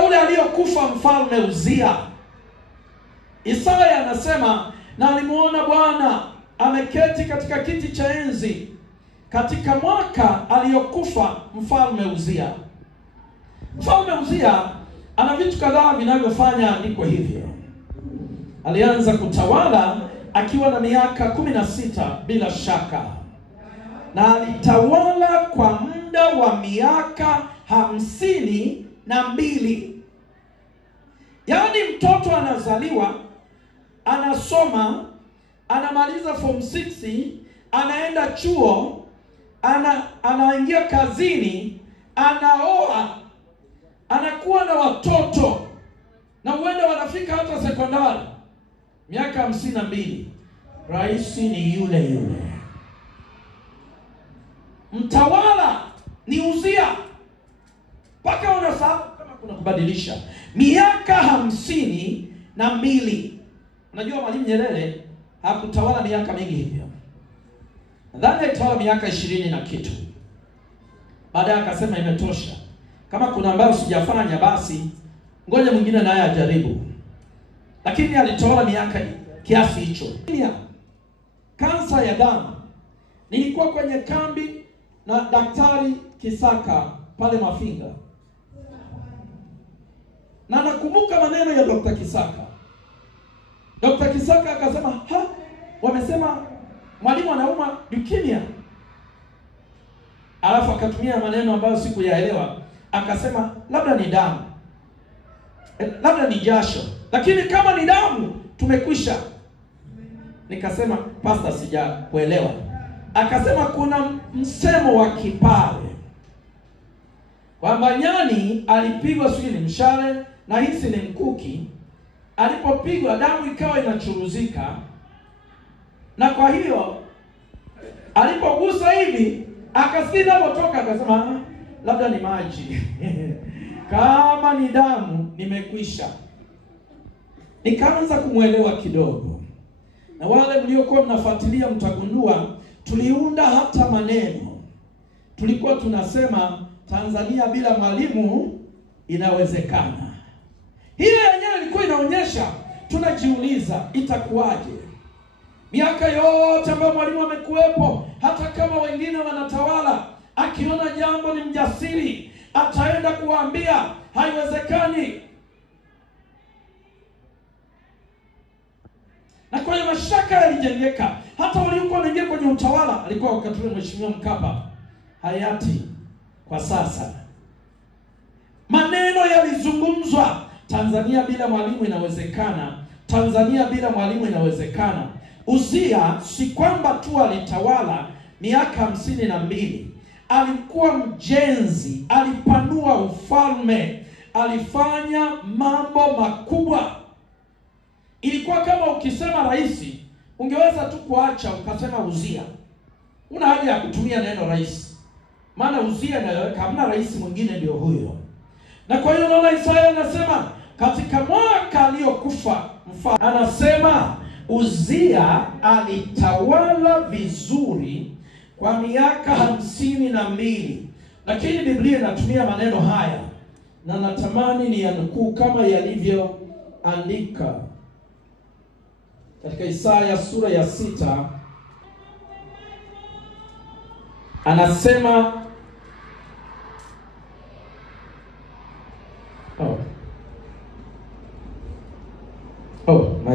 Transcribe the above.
Ule aliyokufa mfalme Uzia, Isaya anasema, na alimuona Bwana ameketi katika kiti cha enzi katika mwaka aliyokufa mfalme Uzia. Mfalme Uzia ana vitu kadhaa vinavyofanya andiko hivyo. Alianza kutawala akiwa na miaka 16 bila shaka, na alitawala kwa muda wa miaka 52. Yaani mtoto anazaliwa, anasoma, anamaliza form 6, anaenda chuo, anaingia kazini, anaoa, anakuwa na watoto, na huenda wanafika hata sekondari. Miaka 52, rais ni yule yule, mtawala ni Uzia, mpaka wanasahau kama kuna kubadilisha. Miaka 52. Unajua Mwalimu Nyerere hakutawala miaka mingi hivyo. Nadhani alitawala miaka 20 na kitu. Baadaye akasema imetosha. Kama kuna ambayo sijafanya basi ngoja mwingine naye ajaribu. Lakini alitawala miaka kiasi hicho. Kansa ya damu. Nilikuwa kwenye kambi na Daktari Kisaka pale Mafinga. Na nakumbuka maneno ya Dr. Kisaka. Dr. Kisaka akasema, wamesema mwalimu anauma leukemia. Alafu akatumia maneno ambayo sikuyaelewa. Akasema labda ni damu, labda ni jasho, lakini kama ni damu tumekwisha. Nikasema pastor, sijakuelewa. Akasema kuna msemo wa Kipare kwamba nyani alipigwa sijui ni mshale na hisi ni mkuki, alipopigwa damu ikawa inachuruzika, na kwa hiyo alipogusa hivi akasikia damu toka, akasema labda ni maji kama ni damu nimekwisha. Nikaanza kumwelewa kidogo, na wale mliokuwa mnafuatilia mtagundua tuliunda hata maneno. Tulikuwa tunasema Tanzania bila mwalimu inawezekana. Hiyo yenyewe ilikuwa inaonyesha, tunajiuliza itakuwaje miaka yote ambayo mwalimu amekuwepo. Hata kama wengine wanatawala, akiona jambo ni mjasiri, ataenda kuwaambia haiwezekani. Na kwa hiyo mashaka yalijengeka. Hata waliokuwa wanaingia kwenye utawala, alikuwa wakati ule Mheshimiwa Mkapa hayati kwa sasa, maneno yalizungumzwa, Tanzania bila mwalimu inawezekana, Tanzania bila mwalimu inawezekana. Uzia si kwamba tu alitawala miaka 52, alikuwa mjenzi, alipanua ufalme, alifanya mambo makubwa. Ilikuwa kama ukisema rais, ungeweza tu kuacha ukasema Uzia. Una haja ya kutumia neno rais, maana Uzia inaweka, hamna rais mwingine ndio huyo. Na kwa hiyo naona Isaya anasema katika mwaka aliyokufa mfalme, anasema Uzia alitawala vizuri kwa miaka 52. Lakini Biblia inatumia maneno haya, na natamani ni yanukuu kama yalivyoandika katika Isaya sura ya 6. Anasema my